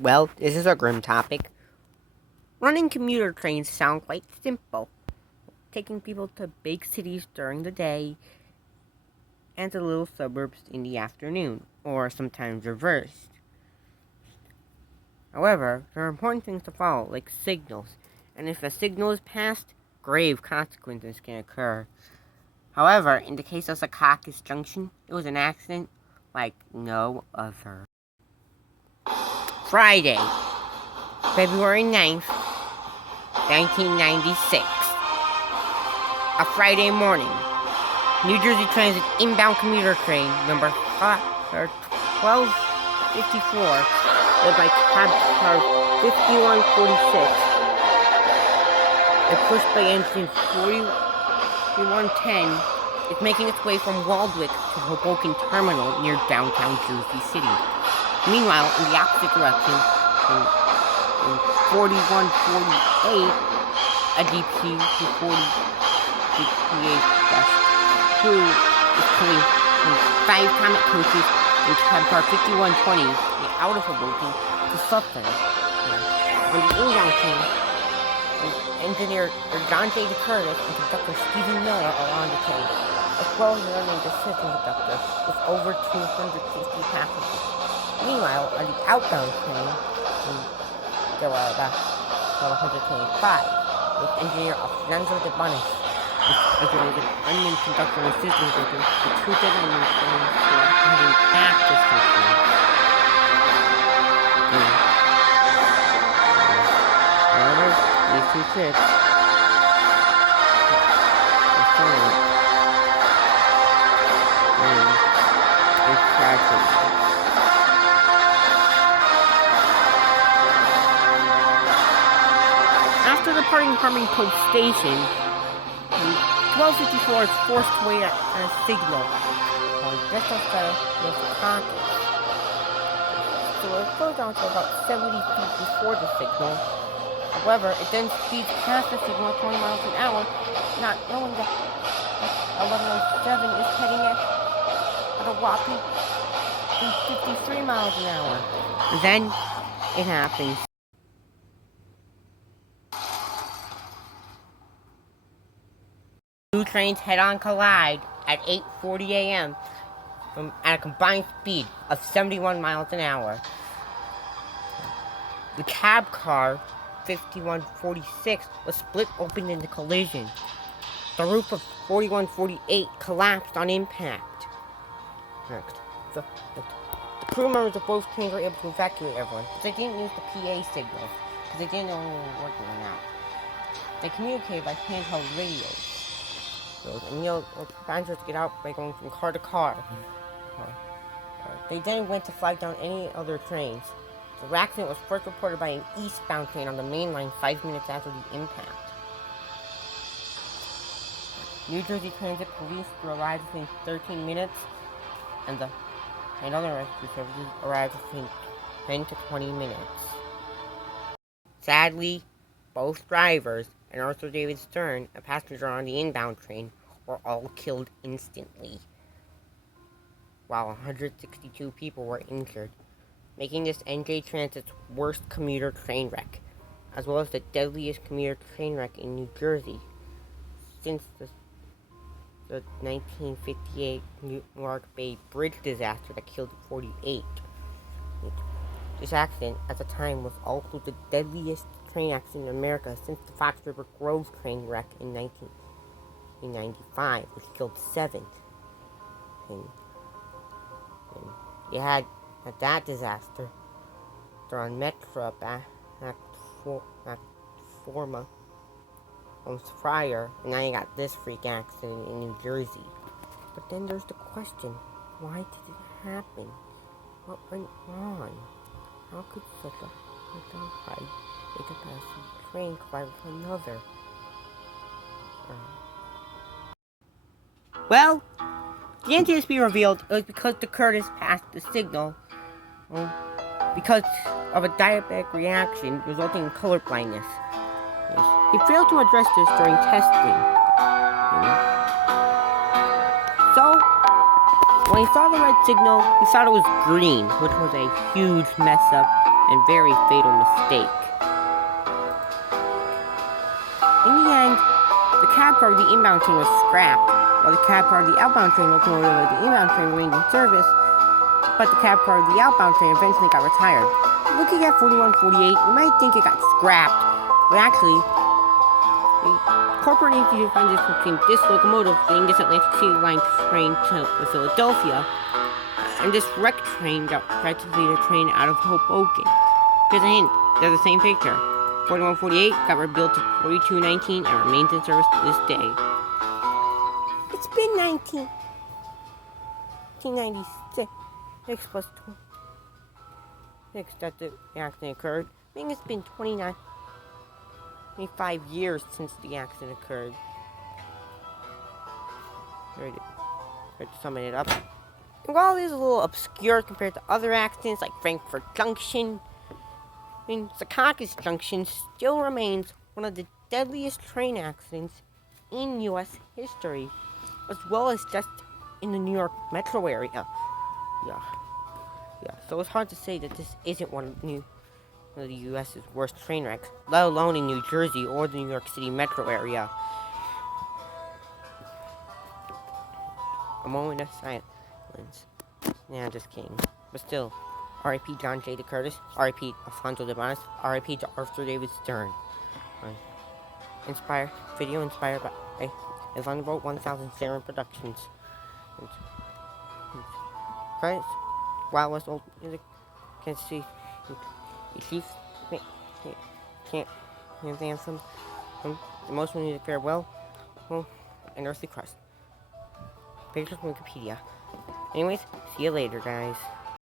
Well, this is a grim topic. Running commuter trains sound quite simple. Taking people to big cities during the day and to little suburbs in the afternoon, or sometimes reversed. However, there are important things to follow, like signals, and if a signal is passed, grave consequences can occur. However, in the case of Secaucus Junction, it was an accident like no other. Friday, February 9th, 1996. A Friday morning. New Jersey Transit inbound commuter train number 1254, led by cab car 5146, and pushed by engine 4110, is making its way from Waldwick to Hoboken Terminal near downtown Jersey City. Meanwhile, in the opposite direction, in 4148, a DP 2 is pulling 5 Comet coaches and cab car 5120 out of Hoboken to Sutton. On the inbound train, engineer John J. Curtis and conductor Stephen Miller are on the train, as well as an unnamed assistant conductor with over 250 passengers. Meanwhile, on the outbound train, there were about 125, with engineer Alfonso de Bonis, as well as an unnamed conductor and assistant conductor, the two gentlemen trains were heading back to Sutton. However, these two trips were silent and it's tragic. After departing Harmon Cove Station, 1254 is forced to wait at a signal just outside of Secaucus. So it goes down to about 70 feet before the signal. However, it then speeds past the signal at 20 miles an hour, not knowing that 1107 is heading at a whopping 53 miles an hour. Then it happens. Two trains head-on collide at 8:40 a.m. At a combined speed of 71 miles an hour. The cab car 5146 was split open in the collision. The roof of 4148 collapsed on impact. Next, the crew members of both trains were able to evacuate everyone, but they didn't use the PA signal because they didn't know when they were working or not. They communicated by handheld radios. And passengers get out by going from car to car. They then went to flag down any other trains. The accident was first reported by an eastbound train on the main line 5 minutes after the impact. New Jersey Transit Police arrived within 13 minutes, and other rescue services arrived within 10 to 20 minutes. Sadly, both drivers and Arthur David Stern, a passenger on the inbound train, were all killed instantly, while 162 people were injured, making this NJ Transit's worst commuter train wreck, as well as the deadliest commuter train wreck in New Jersey since the 1958 Newark Bay Bridge disaster that killed 48. This accident, at the time, was also the deadliest train accident in America since the Fox River Grove train wreck in 1995, which killed 7. And you had at that disaster, they're on Metro back 4 months prior, and now you got this freak accident in New Jersey. But then there's the question, why did it happen? What went wrong? How could such a high capacity train collide with another? Well, the answer is to be revealed. It was because the Curtis passed the signal, because of a diabetic reaction resulting in color blindness. He failed to address this during testing. So, when he saw the red signal, he thought it was green, which was a huge mess up, and very fatal mistake. In the end, the cab car of the inbound train was scrapped, while the cab car of the outbound train locomotive of the inbound train remained in service, but the cab car of the outbound train eventually got retired. Looking at 4148, you might think it got scrapped, but actually, the corporate entity finds this locomotive during this Atlantic City Line train to Philadelphia, and this wreck train got tried to lead a train out of Hoboken. Here's a hint, they're the same picture. 4148 got rebuilt to 4219 and remains in service to this day. It's been 1996 plus 26 that the accident occurred. I think it's been 25 years since the accident occurred. Ready to sum it up. And while it is a little obscure compared to other accidents like Frankfurt Junction, Secaucus Junction still remains one of the deadliest train accidents in U.S. history, as well as just in the New York metro area. Yeah. So it's hard to say that this isn't one of the U.S.'s worst train wrecks, let alone in New Jersey or the New York City metro area. A moment of silence. Nah, I'm just kidding. But still, R.I.P. John J. DeCurtis, R.I.P. Alfonso de Bonas, R.I.P. to Arthur David Stern. Video inspired by Ivan Vogt 1000 Sarin Productions. Credits, Wild West Old Music, Kansas City, Chiefs, can't anthem, Emotional Music Farewell, and Earthly Crust. Pictures from Wikipedia. Anyways, see you later, guys.